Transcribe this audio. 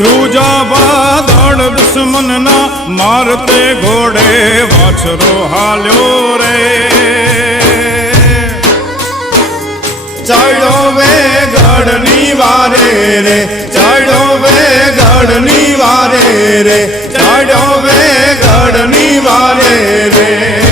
ધ્રુજા વાદળ દુશ્મનના મારતે ઘોડે વાછરો હાલ્યો રે ચડ્યો વે ગઢની વારે રે ચડ્યો વે ગઢની વારે રે ચડ્યો વે ગઢની વારે રે